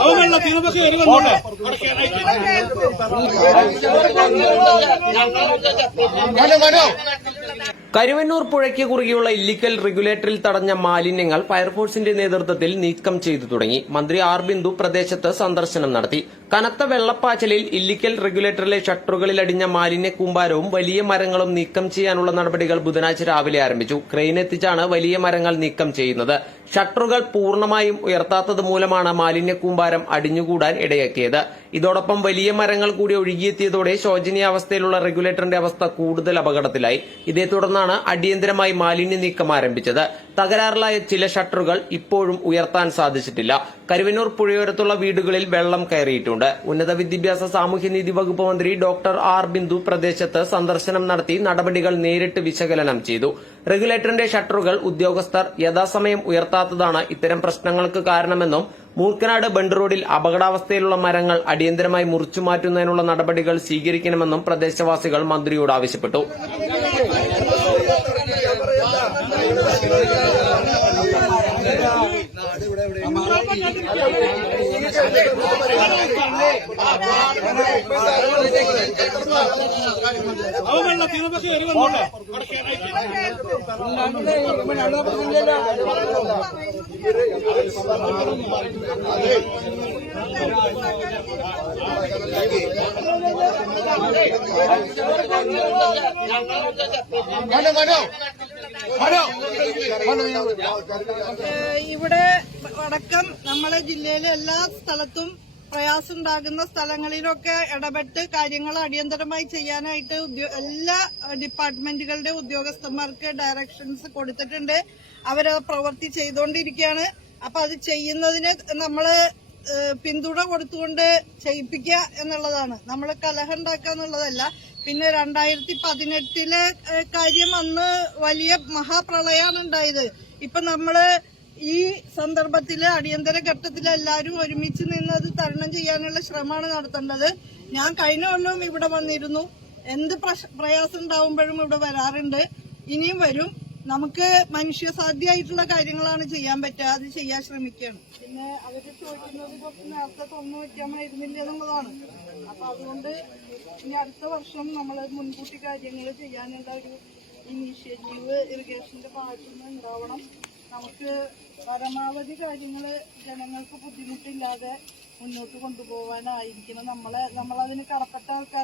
അവനുള്ള തീർപ്പൊക്കെ വരുന്നുണ്ട് കരുവന്നൂർ പുഴയ്ക്ക് കുറുകെയുള്ള ഇല്ലിക്കൽ റെഗുലേറ്ററിൽ തടഞ്ഞ മാലിന്യങ്ങൾ ഫയർഫോഴ്സിന്റെ നേതൃത്വത്തിൽ നീക്കം ചെയ്തു തുടങ്ങി. മന്ത്രി ആർ ബിന്ദു പ്രദേശത്ത് സന്ദർശനം നടത്തി. കനത്ത വെള്ളപ്പാച്ചലിൽ ഇല്ലിക്കൽ റെഗുലേറ്ററിലെ ഷട്ടറുകളിൽ അടിഞ്ഞ മാലിന്യ കൂമ്പാരവും വലിയ മരങ്ങളും നീക്കം ചെയ്യാനുള്ള നടപടികൾ ബുധനാഴ്ച രാവിലെ ആരംഭിച്ചു. ക്രെയിൻ എത്തിച്ചാണ് വലിയ മരങ്ങൾ നീക്കം ചെയ്യുന്നത്. ഷട്ടറുകൾ പൂർണമായും ഉയർത്താത്തത് മൂലമാണ് മാലിന്യ കൂമ്പാരം അടിഞ്ഞുകൂടാൻ ഇടയാക്കിയത്. ഇതോടൊപ്പം വലിയ മരങ്ങൾ കൂടി ഒഴുകിയെത്തിയതോടെ ശോചനീയാവസ്ഥയിലുള്ള റെഗുലേറ്ററിന്റെ അവസ്ഥ കൂടുതൽ അപകടത്തിലായി. ഇതേ തുടർന്നാണ് അടിയന്തരമായി മാലിന്യ നീക്കം ആരംഭിച്ചത്. തകരാറിലായ ചില ഷട്ടറുകൾ ഇപ്പോഴും ഉയർത്താൻ സാധിച്ചിട്ടില്ല. കരുവന്നൂർ പുഴയോരത്തുള്ള വീടുകളിൽ വെള്ളം കയറിയിട്ടുണ്ട്. ഉന്നത വിദ്യാഭ്യാസ സാമൂഹ്യനീതി വകുപ്പ് മന്ത്രി ഡോക്ടർ ആർ ബിന്ദു പ്രദേശത്ത് സന്ദർശനം നടത്തി നടപടികൾ നേരിട്ട് വിശകലനം ചെയ്തു. റെഗുലേറ്ററിന്റെ ഷട്ടറുകൾ ഉദ്യോഗസ്ഥർ യഥാസമയം ഉയർത്താത്തതാണ് ഇത്തരം പ്രശ്നങ്ങൾക്ക് കാരണമെന്നും മൂർക്കനാട് ബണ്ട് റോഡിൽ അപകടാവസ്ഥയിലുള്ള മരങ്ങൾ അടിയന്തരമായി മുറിച്ചു മാറ്റുന്നതിനുള്ള നടപടികൾ സ്വീകരിക്കണമെന്നും പ്രദേശവാസികൾ മന്ത്രിയോട് ആവശ്യപ്പെട്ടു. പറയല്ല അവനുള്ള തീർപ്പൊക്കെ വരുന്നുണ്ട് ഏഹ് ഇവിടെ അടക്കം നമ്മളെ ജില്ലയിലെ എല്ലാ സ്ഥലത്തും പ്രയാസം ഉണ്ടാകുന്ന സ്ഥലങ്ങളിലൊക്കെ ഇടപെട്ട് കാര്യങ്ങൾ അടിയന്തരമായി ചെയ്യാനായിട്ട് എല്ലാ ഡിപ്പാർട്ട്മെന്റുകളുടെ ഉദ്യോഗസ്ഥന്മാർക്ക് ഡയറക്ഷൻസ് കൊടുത്തിട്ടുണ്ട്. അവർ പ്രവൃത്തി ചെയ്തുകൊണ്ടിരിക്കുകയാണ്. അപ്പൊ അത് ചെയ്യുന്നതിന് നമ്മൾ പിന്തുണ കൊടുത്തുകൊണ്ട് ചെയ്യിപ്പിക്കുക എന്നുള്ളതാണ്. നമ്മൾ കലഹം ഉണ്ടാക്കുക എന്നുള്ളതല്ല. പിന്നെ രണ്ടായിരത്തി പതിനെട്ടിലെ കാര്യം അന്ന് വലിയ മഹാപ്രളയമാണ് ഉണ്ടായത് ഇപ്പൊ നമ്മൾ ഈ സന്ദർഭത്തിൽ അടിയന്തര ഘട്ടത്തിൽ എല്ലാവരും ഒരുമിച്ച് നിന്ന് അത് തരണം ചെയ്യാനുള്ള ശ്രമമാണ് നടത്തേണ്ടത്. ഞാൻ കഴിഞ്ഞ കൊല്ലവും ഇവിടെ വന്നിരുന്നു. എന്ത് പ്രയാസം ഉണ്ടാവുമ്പോഴും ഇവിടെ വരാറുണ്ട്. ഇനിയും വരും. നമുക്ക് മനുഷ്യസാധ്യമായിട്ടുള്ള കാര്യങ്ങളാണ് ചെയ്യാൻ പറ്റുക. അത് ചെയ്യാൻ ശ്രമിക്കുകയാണ്. പിന്നെ അവർ ചോദിക്കുന്നത് കുറച്ച് നേരത്തെ തൊന്നു വയ്ക്കാമായിരുന്നില്ല എന്നുള്ളതാണ്. അപ്പൊ അതുകൊണ്ട് ഇനി അടുത്ത വർഷം നമ്മൾ മുൻകൂട്ടി കാര്യങ്ങൾ ചെയ്യാനുള്ള ഒരു ഇനീഷ്യേറ്റീവ് ഇറിഗേഷന്റെ ഭാഗത്തു നിന്ന് ഉണ്ടാവണം. നമുക്ക് പരമാവധി കാര്യങ്ങൾ ജനങ്ങൾക്ക് ബുദ്ധിമുട്ടില്ലാതെ മുന്നോട്ട് കൊണ്ടുപോകാനായിരിക്കണം. നമ്മളെ നമ്മളതിന് കടപ്പെട്ട ആൾക്കാർ